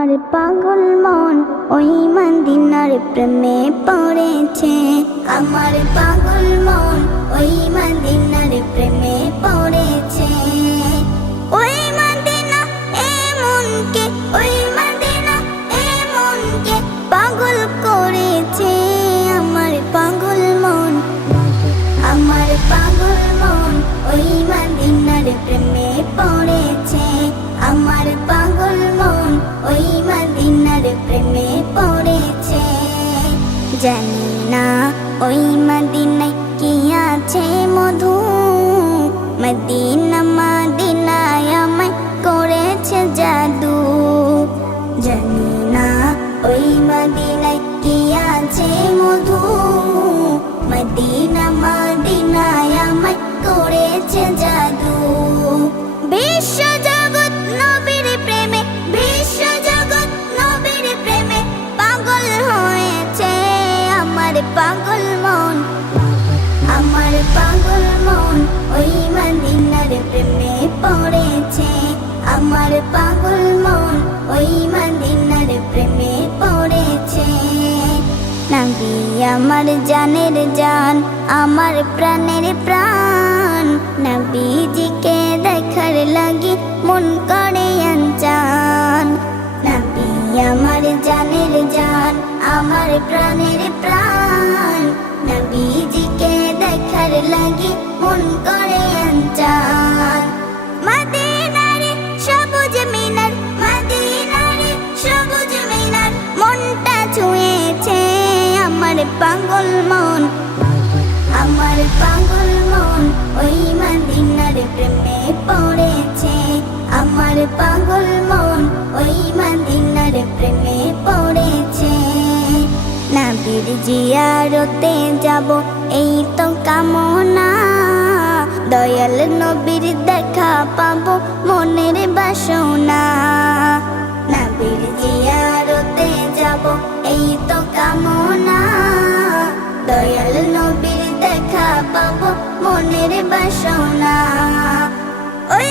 আমার পাগল মন ওই মদিনার প্রেমে পড়েছে। আমার পাগল মন ওই মদিনার প্রেমে পড়েছে। ওই মদিনা এমনকে, ওই মদিনা এমনকে পাগল করেছে। আমার পাগল মন, আমার পাগল মন ওই মদিনার প্রেমে পড়েছে। আমার পাগল মন ওই মদিনার প্রেমে পড়েছে। জানি না ওই মদিনায় কি আছে মধু, মদিনা মদিনায় আমায় করেছে জাদু। জানি না ওই মদিনায় কি আছে মধু, মদিনা মদিনায় আমায় করেছে জাদু। বিশ্ব জগৎ নবীর প্রেমে, বিশ্ব জগৎ নবীর প্রেমে পাগল হয়েছে। আমার পাগল মন, আমার পাগল মন ওই মদিনার প্রেমে পড়েছে। আমার পাগল মন ওই মদিনার প্রেমে পড়েছে। নবী আমার জানের জান, আমার প্রাণের প্রাণ। নবীজিকে দেখার লাগি মন করে আনজান। নবী আমার জানের জান, আমার প্রাণের প্রাণ। নবীজিকে দেখার লাগি মন করে আনজান। মদিনারে সবুজ মিনার, মদিনারে সবুজ মিনার মনটা ছুঁয়েছে। আমার পাগল মন, আমার পাগল মন ওই মদিনার প্রেমে পড়েছে। আমার পাগল মন ওই মদিনার প্রেমে পড়েছে। নবীর জিয়ারতে যাব এই তো কামনা, দয়াল নবীর দেখা পাবো মনের বাসনা। নবীর জিয়ারতে যাব এই তো কামনা, দয়াল নবীর দেখা পাবো মনের বাসনা। ওই